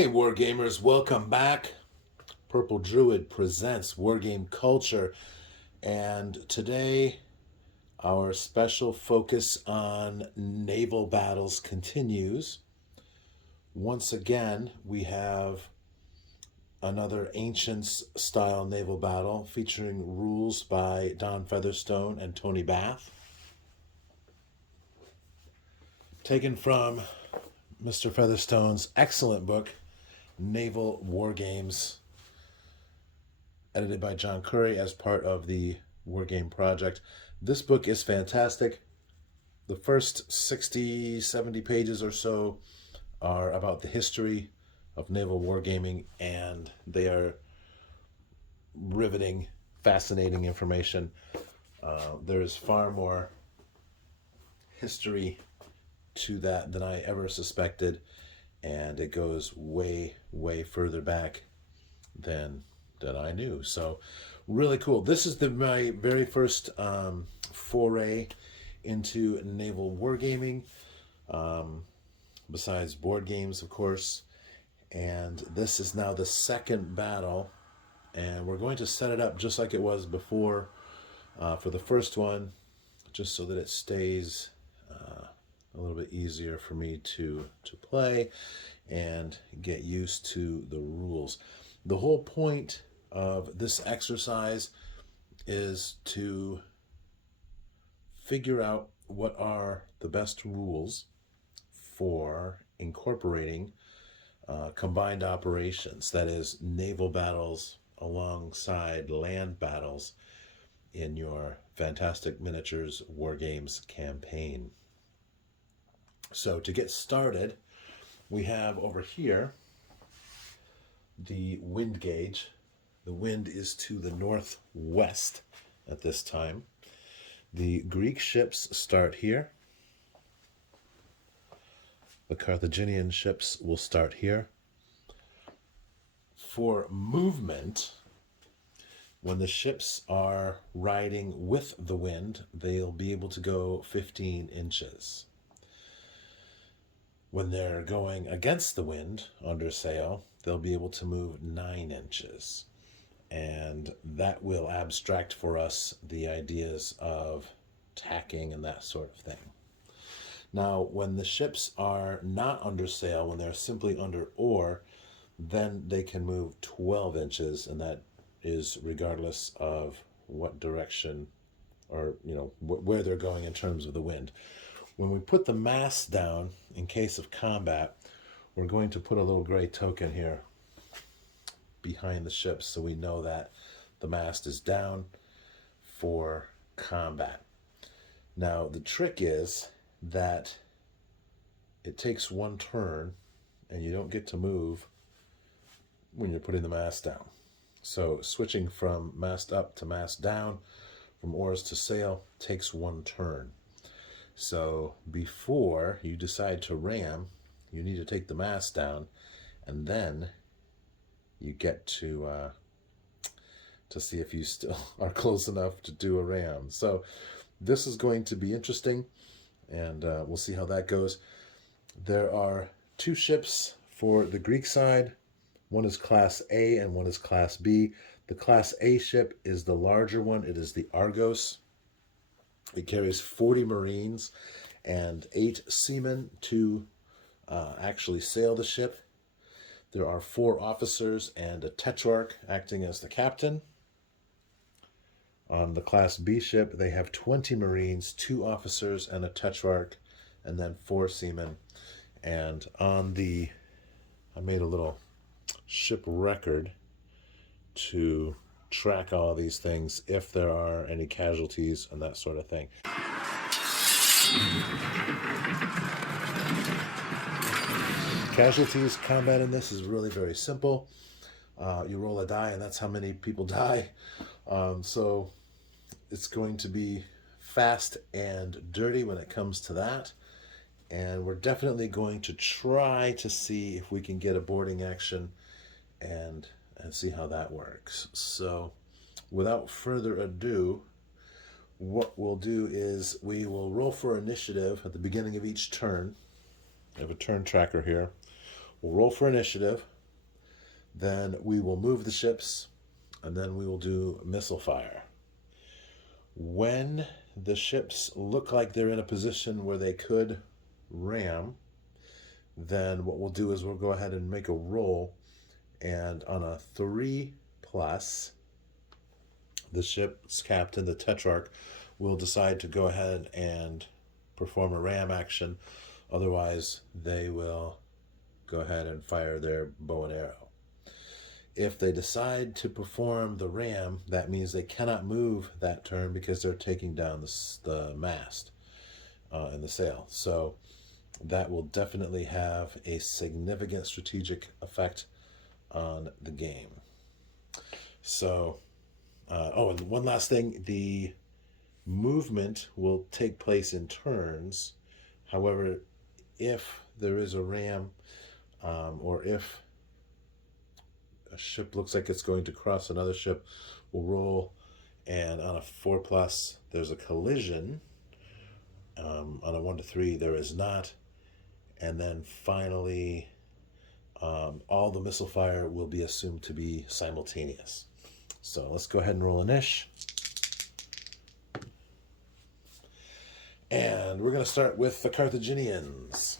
Hey, Wargamers, welcome back. Purple Druid presents Wargame Culture, and today our special focus on naval battles continues. Once again, we have another Ancients style naval battle featuring rules by Don Featherstone and Tony Bath, taken from Mr. Featherstone's excellent book, Naval War Games, edited by John Curry as part of the Wargame Project. This book is fantastic. The first 60, 70 pages or so are about the history of naval wargaming, and they are riveting, fascinating information. There's far more history to that than I ever suspected, and it goes way, way further back than I knew. So really cool. This is my very first foray into naval wargaming, besides board games, of course. And this is now the second battle, and we're going to set it up just like it was before for the first one, just so that it stays a little bit easier for me to play and get used to the rules. The whole point of this exercise is to figure out what are the best rules for incorporating combined operations, that is, naval battles alongside land battles in your Fantastic Miniatures War Games campaign. So to get started, we have over here the wind gauge. The wind is to the northwest at this time. The Greek ships start here. The Carthaginian ships will start here. For movement, when the ships are riding with the wind, they'll be able to go 15 inches. When they're going against the wind under sail, they'll be able to move 9 inches. And that will abstract for us the ideas of tacking and that sort of thing. Now, when the ships are not under sail, when they're simply under oar, then they can move 12 inches, and that is regardless of what direction or, where they're going in terms of the wind. When we put the mast down, in case of combat, we're going to put a little gray token here behind the ships so we know that the mast is down for combat. Now, the trick is that it takes one turn and you don't get to move when you're putting the mast down. So switching from mast up to mast down, from oars to sail, takes one turn. So before you decide to ram, you need to take the mast down, and then you get to see if you still are close enough to do a ram. So this is going to be interesting, and we'll see how that goes. There are 2 ships for the Greek side. One is Class A and one is Class B. The Class A ship is the larger one. It is the Argos. It carries 40 Marines and 8 seamen to actually sail the ship. There are 4 officers and a tetrarch acting as the captain. On the Class B ship, they have 20 Marines, 2 officers and a tetrarch, and then 4 seamen. And on I made a little ship record to track all these things if there are any casualties and that sort of thing. Casualties, combat in this is really very simple. You roll a die and that's how many people die. So it's going to be fast and dirty when it comes to that. And we're definitely going to try to see if we can get a boarding action and see how that works. So without further ado, what we'll do is we will roll for initiative at the beginning of each turn. I have a turn tracker here. We'll roll for initiative. Then we will move the ships, and then we will do missile fire. When the ships look like they're in a position where they could ram, then what we'll do is we'll go ahead and make a roll, and on a 3+, the ship's captain, the Tetrarch, will decide to go ahead and perform a ram action. Otherwise, they will go ahead and fire their bow and arrow. If they decide to perform the ram, that means they cannot move that turn because they're taking down the mast and the sail. So that will definitely have a significant strategic effect on the game. So, and one last thing, the movement will take place in turns. However, if there is a ram, or if a ship looks like it's going to cross another ship, we'll roll, and on a 4+, there's a collision. On a 1 to 3, there is not. And then finally, all the missile fire will be assumed to be simultaneous. So let's go ahead and roll an ish. And we're going to start with the Carthaginians.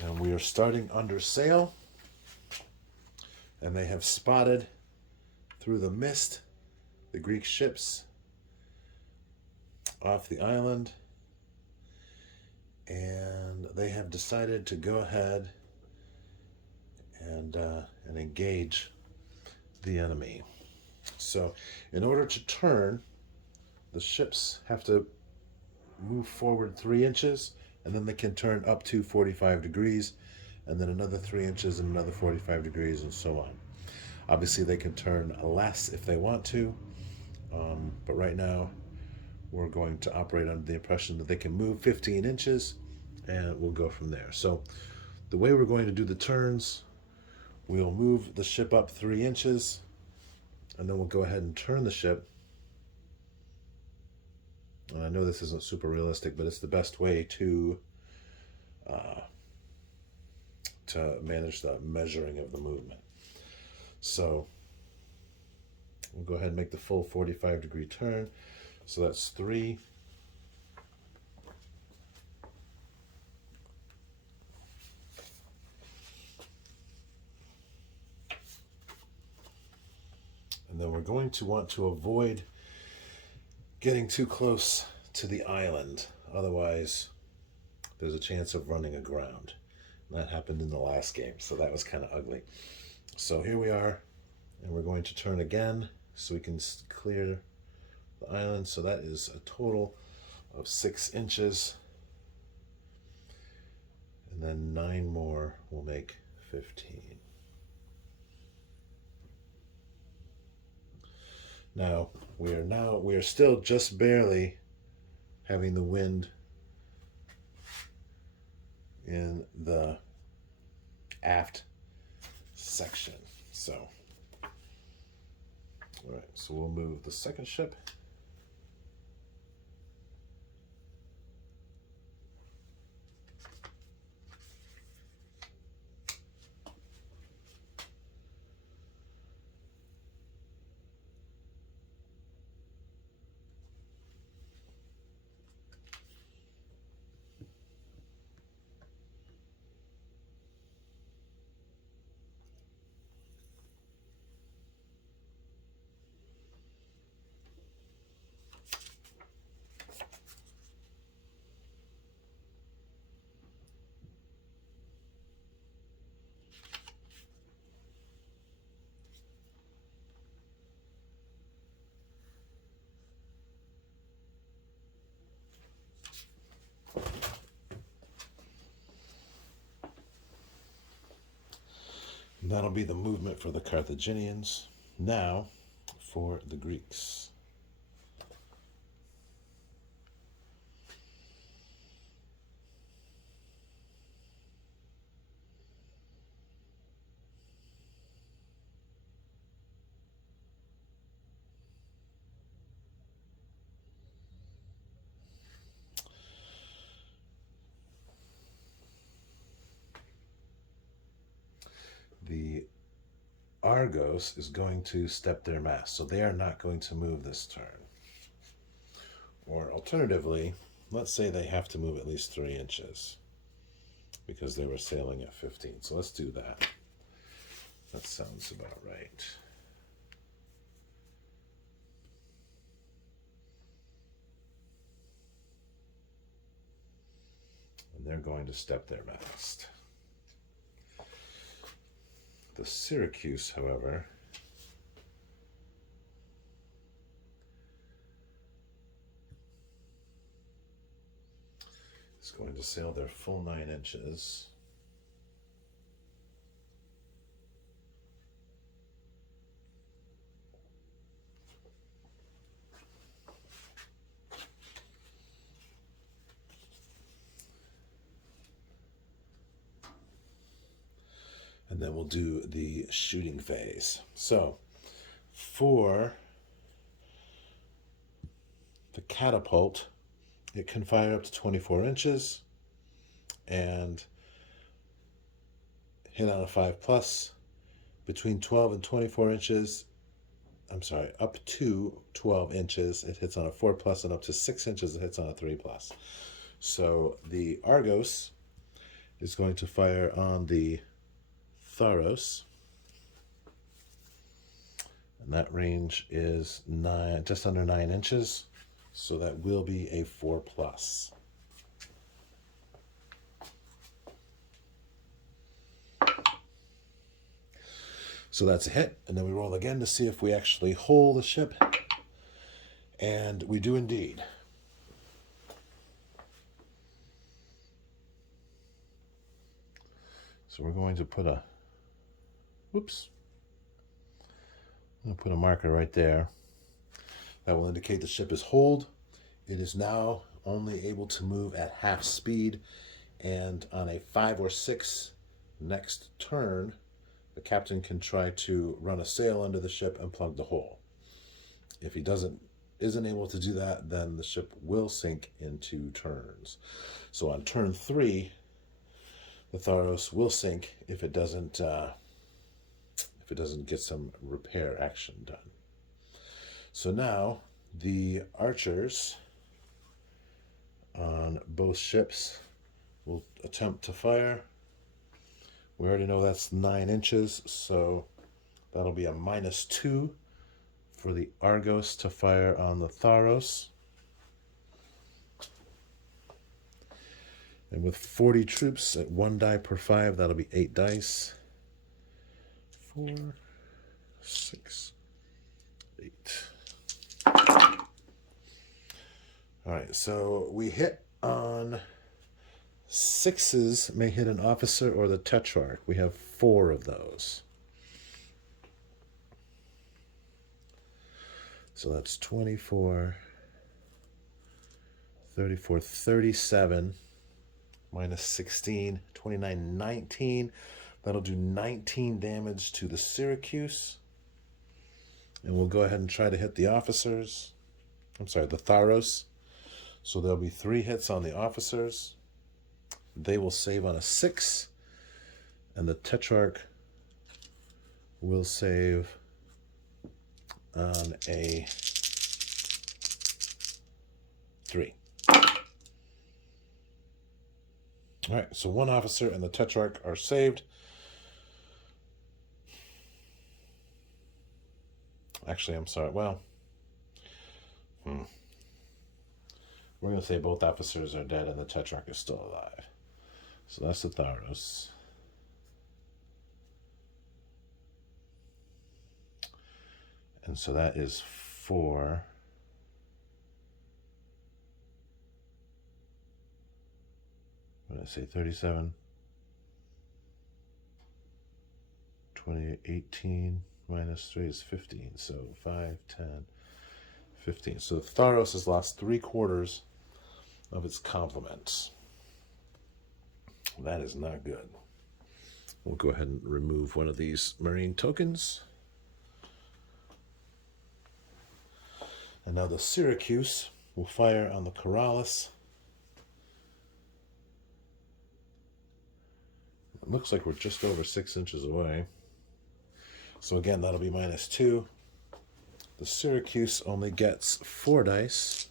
And we are starting under sail. And they have spotted through the mist the Greek ships off the island. And they have decided to go ahead and engage the enemy. So in order to turn, the ships have to move forward 3 inches, and then they can turn up to 45 degrees, and then another 3 inches and another 45 degrees, and so on. Obviously, they can turn less if they want to, but right now we're going to operate under the impression that they can move 15 inches, and we'll go from there. So the way we're going to do the turns, we'll move the ship up 3 inches, and then we'll go ahead and turn the ship. And I know this isn't super realistic, but it's the best way to manage the measuring of the movement. So we'll go ahead and make the full 45-degree turn. So that's 3. And then we're going to want to avoid getting too close to the island. Otherwise, there's a chance of running aground. And that happened in the last game, so that was kind of ugly. So here we are, and we're going to turn again so we can clear the island. So that is a total of 6 inches. And then 9 more will make 15. Now we are still just barely having the wind in the aft section. So, all right, so we'll move the second ship. And that'll be the movement for the Carthaginians. Now, for the Greeks. The Argos is going to step their mast, so they are not going to move this turn. Or alternatively, let's say they have to move at least 3 inches because they were sailing at 15. So let's do that. That sounds about right. And they're going to step their mast. The Syracuse, however, is going to sail their full 9 inches. And then we'll do the shooting phase. So, for the catapult, it can fire up to 24 inches and hit on a 5+. Between 12 and 24 inches, up to 12 inches, it hits on a 4+, and up to 6 inches, it hits on a 3+. So the Argos is going to fire on the Tharos, and that range is just under 9 inches, so that will be a 4+. So that's a hit, and then we roll again to see if we actually hull the ship, and we do indeed. So we're going to put a I'm going to put a marker right there. That will indicate the ship is holed. It is now only able to move at half speed, and on a 5 or 6 next turn, the captain can try to run a sail under the ship and plug the hole. If he isn't able to do that, then the ship will sink in 2 turns. So on turn 3, the Tharos will sink if it doesn't get some repair action done. So now the archers on both ships will attempt to fire. We already know that's 9 inches, so that'll be a -2 for the Argos to fire on the Tharos. And with 40 troops at 1 die per 5, that'll be 8 dice. 4, 6, 8. All right, so we hit on 6s, may hit an officer or the Tetrarch. We have 4 of those. So that's 24, 34, 37, -16, 29, 19. That'll do 19 damage to the Syracuse. And we'll go ahead and try to hit the officers. The Tharos. So there'll be 3 hits on the officers. They will save on a 6. And the Tetrarch will save on a 3. All right, so 1 officer and the Tetrarch are saved. Actually, I'm sorry. Well, we're going to say both officers are dead and the Tetrarch is still alive. So that's the Tharos. And so that is 4. What did I say? 37, 20, 18. -3 is 15, so 5, 10, 15. So Tharos has lost 3/4 of its complement. That is not good. We'll go ahead and remove one of these marine tokens. And now the Syracuse will fire on the Corrales. It looks like we're just over 6 inches away. So again, that'll be -2. The Syracuse only gets 4 dice.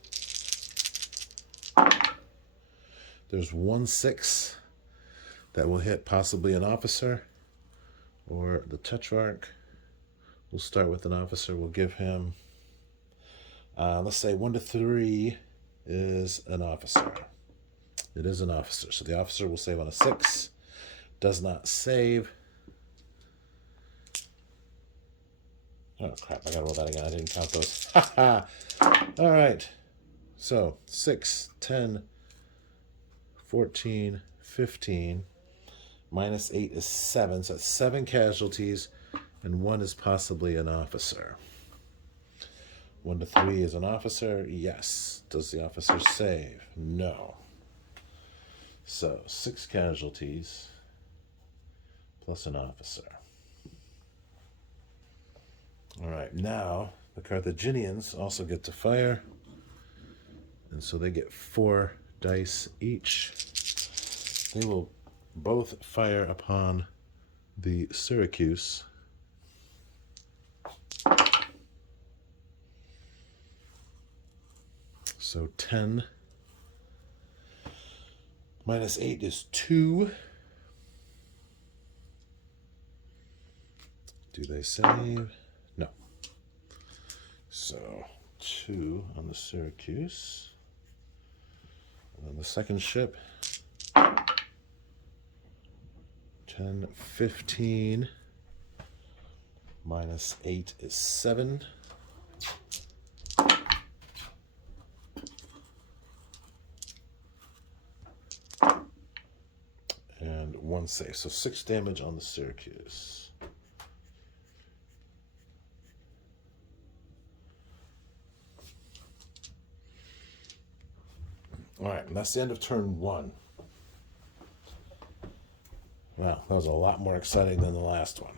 There's 1/6 that will hit possibly an officer or the Tetrarch. We'll start with an officer. We'll give him, let's say 1 to 3 is an officer. It is an officer. So the officer will save on a 6. Does not save. Oh, crap. I gotta roll that again. I didn't count those. All right. So 6, 10, 14, 15. -8 is 7. So that's 7 casualties, and 1 is possibly an officer. 1 to 3 is an officer. Yes. Does the officer save? No. So 6 casualties plus an officer. All right, now the Carthaginians also get to fire, and so they get 4 dice each. They will both fire upon the Syracuse. So 10 -8 is 2. Do they save? No. So 2 on the Syracuse. And then the second ship, 10, 15. -8 is 7. And 1 save. So 6 damage on the Syracuse. All right, and that's the end of turn 1. Wow, that was a lot more exciting than the last one.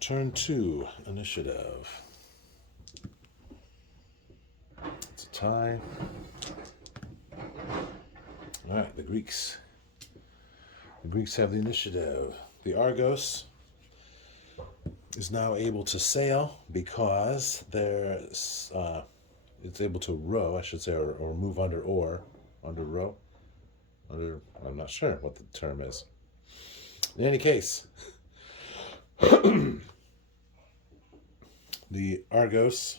Turn 2, initiative. It's a tie. All right, the Greeks. The Greeks have the initiative. The Argos is now able to sail because there's it's able to row, I should say, or move under row. I'm not sure what the term is. In any case, the Argos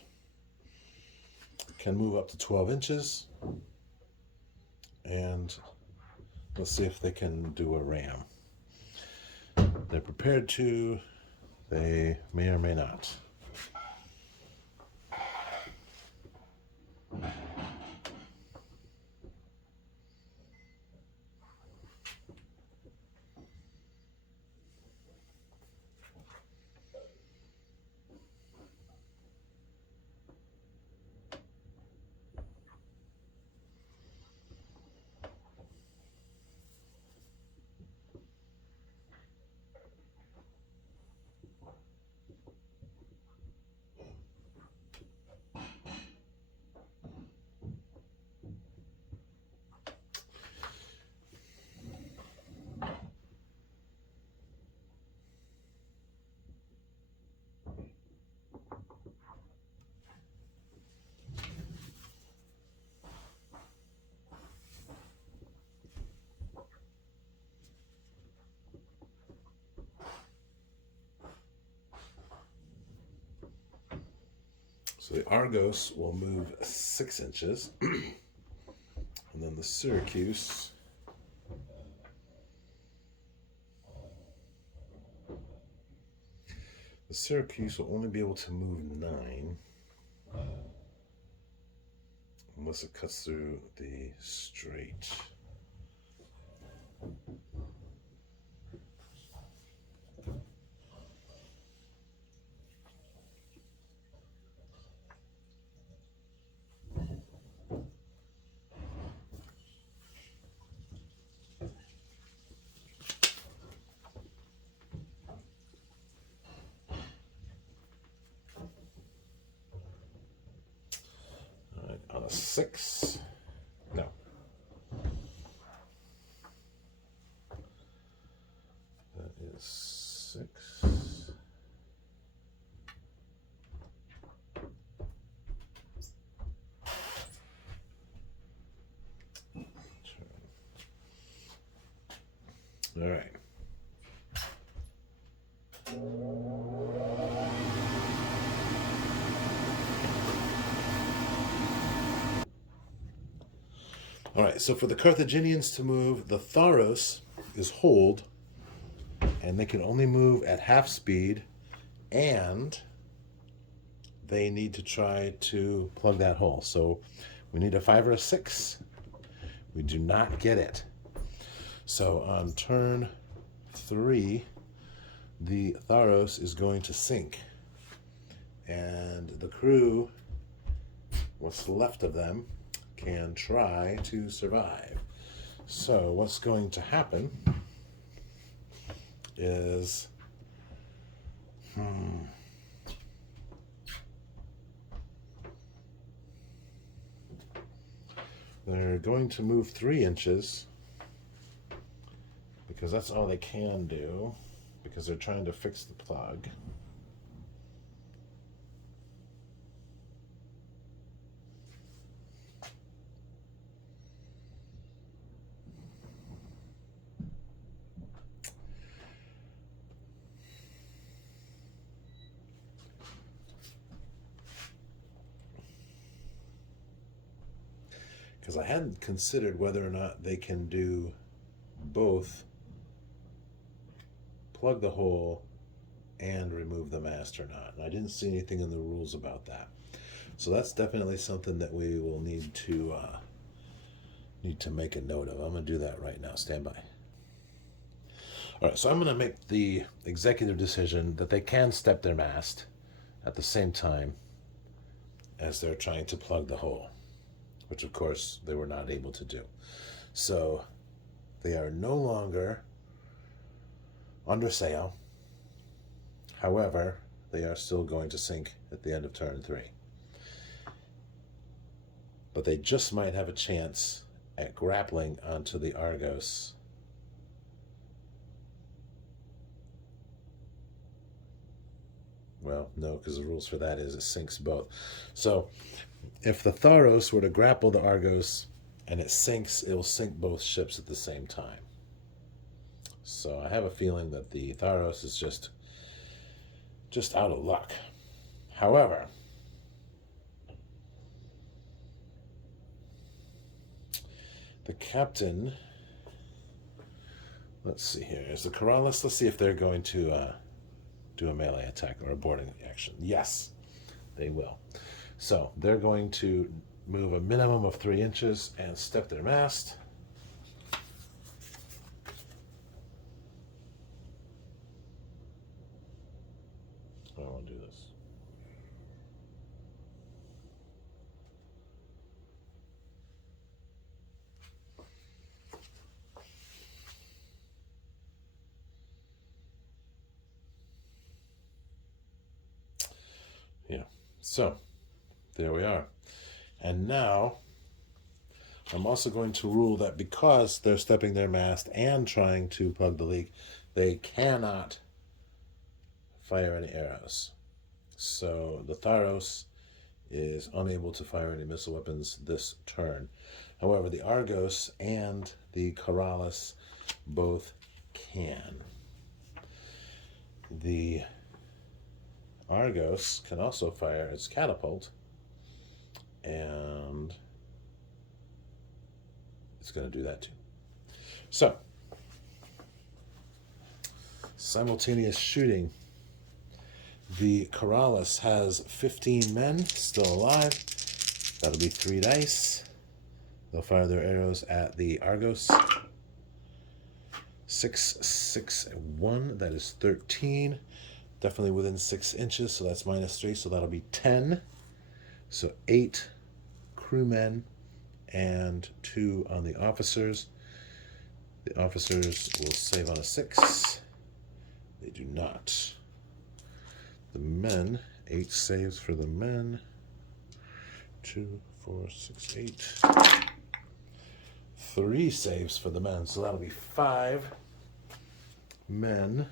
can move up to 12 inches. And let's see if they can do a ram. They're prepared to. They may or may not. So the Argos will move 6 inches. And then the Syracuse will only be able to move 9. Unless it cuts through the strait. On a 6. No. 6. All right. All right, so for the Carthaginians to move, the Tharos is hold, and they can only move at half speed, and they need to try to plug that hole. So we need a 5 or a 6. We do not get it. So on turn 3, the Tharos is going to sink, and the crew, what's left of them, can try to survive. So what's going to happen is they're going to move 3 inches because that's all they can do, because they're trying to fix the plug. Because I hadn't considered whether or not they can do both plug the hole and remove the mast or not. And I didn't see anything in the rules about that. So that's definitely something that we will need to make a note of. I'm going to do that right now. Stand by. All right, so I'm going to make the executive decision that they can step their mast at the same time as they're trying to plug the hole, which of course they were not able to do. So they are no longer under sail. However, they are still going to sink at the end of turn 3. But they just might have a chance at grappling onto the Argos. Well, no, because the rules for that is it sinks both. So if the Tharos were to grapple the Argos and it sinks, it will sink both ships at the same time. So I have a feeling that the Tharos is just out of luck. However, the captain, let's see here, is the Corrales. Let's see if they're going to do a melee attack or a boarding action. Yes, they will. So they're going to move a minimum of 3 inches and step their mast. I want to do this. Yeah, so there we are. And now I'm also going to rule that because they're stepping their mast and trying to plug the leak, they cannot fire any arrows. So the Tharos is unable to fire any missile weapons this turn. However, the Argos and the Corrales both can. The Argos can also fire its catapult, and it's going to do that too. So, simultaneous shooting. The Corrales has 15 men still alive. That'll be 3 dice. They'll fire their arrows at the Argos. 6, 6, 1. That is 13. Definitely within 6 inches, so that's -3, so that'll be 10. So 8 crewmen and 2 on the officers. The officers will save on a 6. They do not. The men, 8 saves for the men. 2, 4, 6, 8. 3 saves for the men, so that'll be 5 men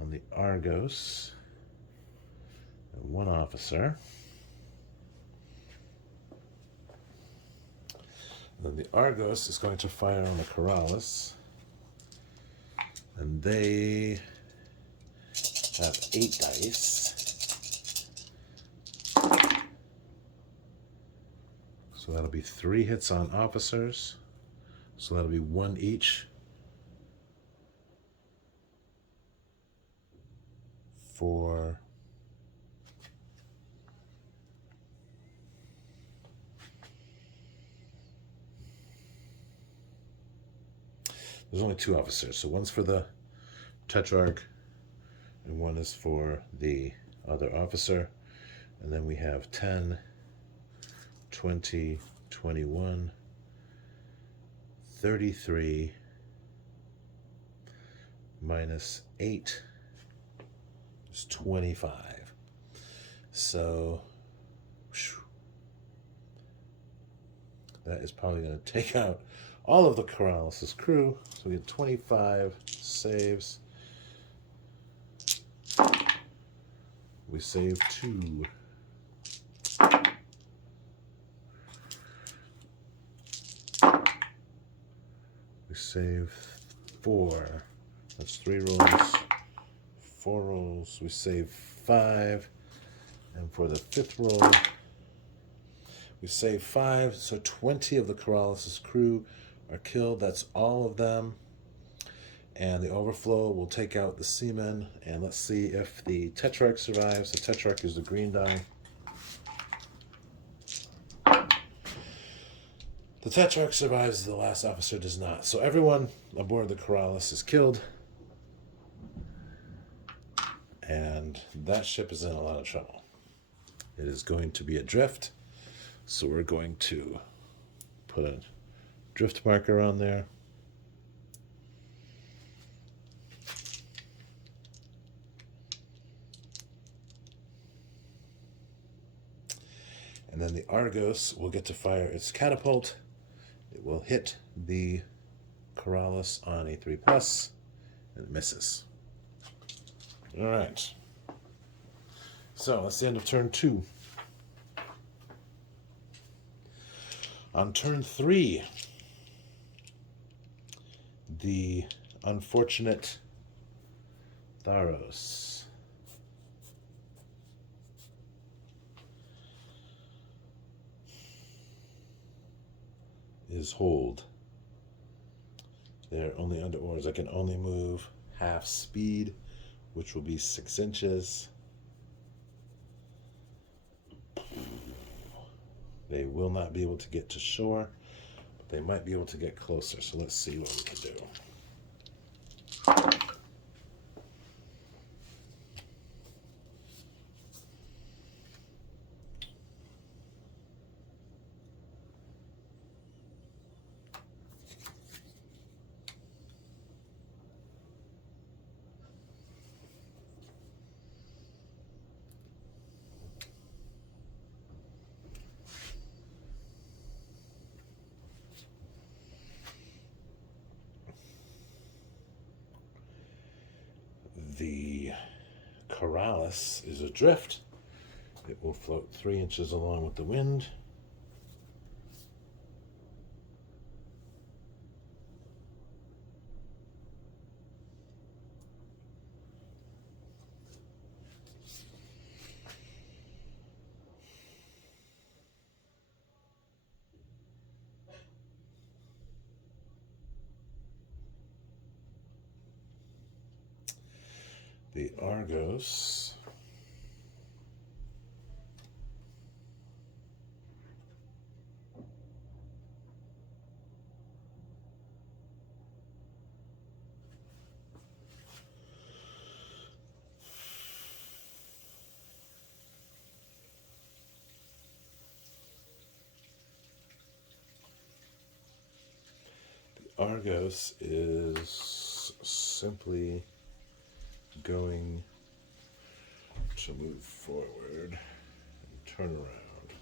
On the Argos, one officer. And then the Argos is going to fire on the Corrales. And they have 8 dice. So that'll be 3 hits on officers. So that'll be 1 each for there's only 2 officers, so one's for the Tetrarch and one is for the other officer. And then we have 10, 20, 21, 33 minus 8 is 25. So that is probably going to take out all of the Corrales' crew. So we get 25 saves. We save 2. We save 4. That's 3 rolls. 4 rolls. We save 5. And for the 5th roll, we save 5. So 20 of the Corrales' crew are killed. That's all of them. And the overflow will take out the seamen. And let's see if the Tetrarch survives. The Tetrarch is the green die. The Tetrarch survives, the last officer does not. So everyone aboard the Corrales is killed. And that ship is in a lot of trouble. It is going to be adrift. So we're going to put a drift marker on there. And then the Argos will get to fire its catapult. It will hit the Corrales on a 3+, and it misses. All right. So that's the end of turn 2. On turn 3, the unfortunate Tharos is hold. They're only under orders. I can only move half speed, which will be 6 inches. They will not be able to get to shore, but they might be able to get closer. So let's see what we can do. The Corrales is adrift. It will float 3 inches along with the wind. The Argos is simply going to move forward and turn around.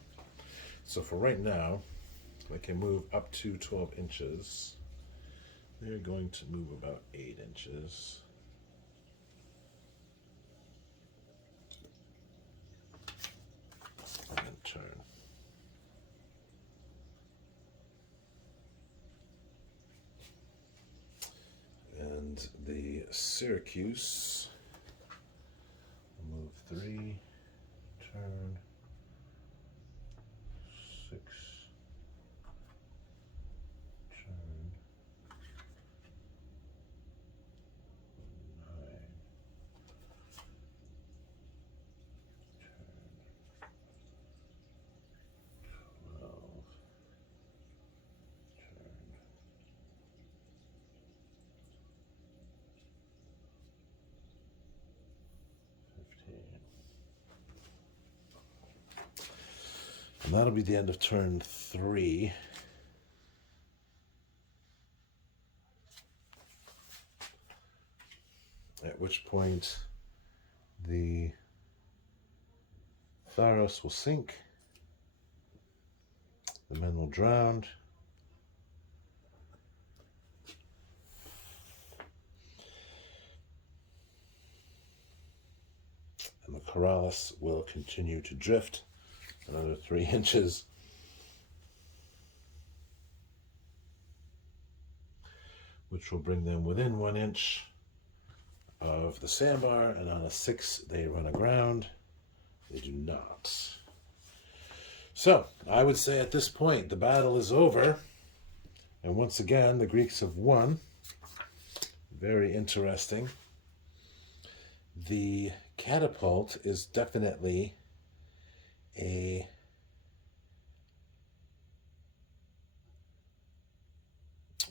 So for right now, I can move up to 12 inches. They're going to move about 8 inches. Syracuse. Move 3, turn 6, turn 9, turn 12, turn 15. And that'll be the end of turn 3. At which point the Tharos will sink, the men will drown, and the Corrales will continue to drift another 3 inches. Which will bring them within 1 inch of the sandbar, and on a 6 they run aground. They do not. So I would say at this point the battle is over, and once again the Greeks have won. Very interesting. The catapult is definitely a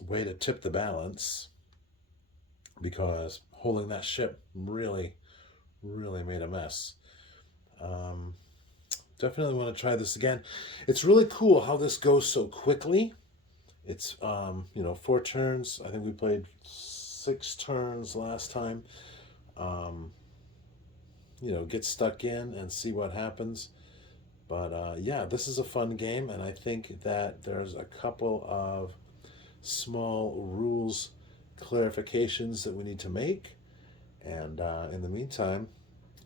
way to tip the balance, because holding that ship really made a mess. Definitely want to try this again. It's really cool how this goes so quickly. It's 4 turns. I think we played 6 turns last time. Get stuck in and see what happens. But yeah, this is a fun game, and I think that there's a couple of small rules clarifications that we need to make. And in the meantime,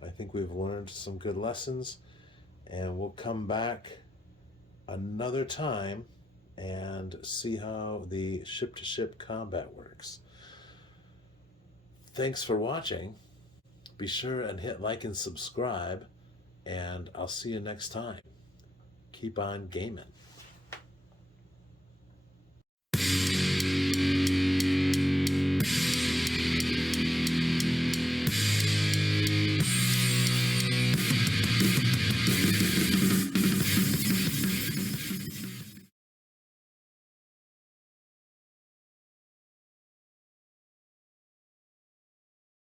I think we've learned some good lessons, and we'll come back another time and see how the ship-to-ship combat works. Thanks for watching. Be sure and hit like and subscribe, and I'll see you next time. Keep on gaming.